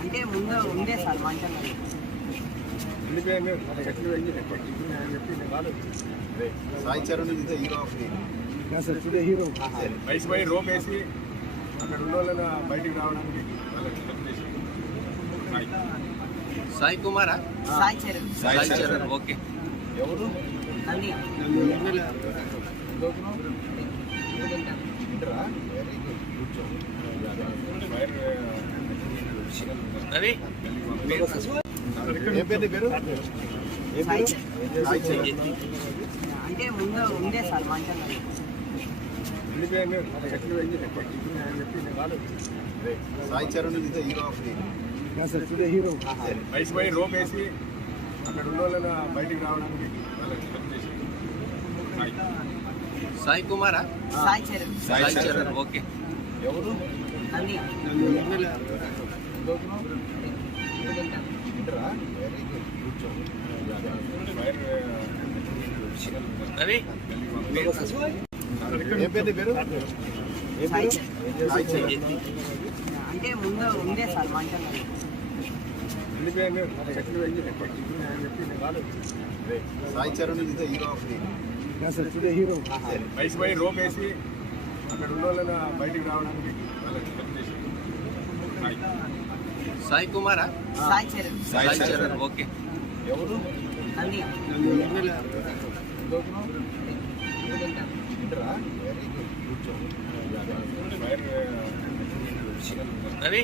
అంటే ముందు ఉండే సార్ మంటలు Sai Charan is the hero of the వయసు పోయి రోప్ వేసి అక్కడ ఉన్న వాళ్ళని బయటికి రావడానికి సాయి. కుమారా? సాయి చరణ్. సాయి. చరణ్. ఓకే. ఎవరు? నంది. రవి ఏం పేరు పేరు. అంటే ముందు ఉండే sir Sai Charan is the hero of the వయసు పోయి రోప్ వేసి అక్కడ ఉన్న వాళ్ళని బయటికి రావడానికి వాళ్ళకి హెల్ప్ చేసి సాయి. కుమారా? సాయి చరణ్. సాయి చరణ్. ఓకే. ఎవరు? రవి. అంటే ముందు ఉండే సార్ అదే, Sai Charan is the hero of the వయసు పోయి రోప్ వేసి అక్కడ ఉన్న వాళ్ళని బయటికి రావడానికి వాళ్ళకి హెల్ప్ చేసి. సాయి. సాయి కుమారా? సాయి చరణ్. సాయి చరణ్ ఓకే. ఎవరు? నంది. రవి?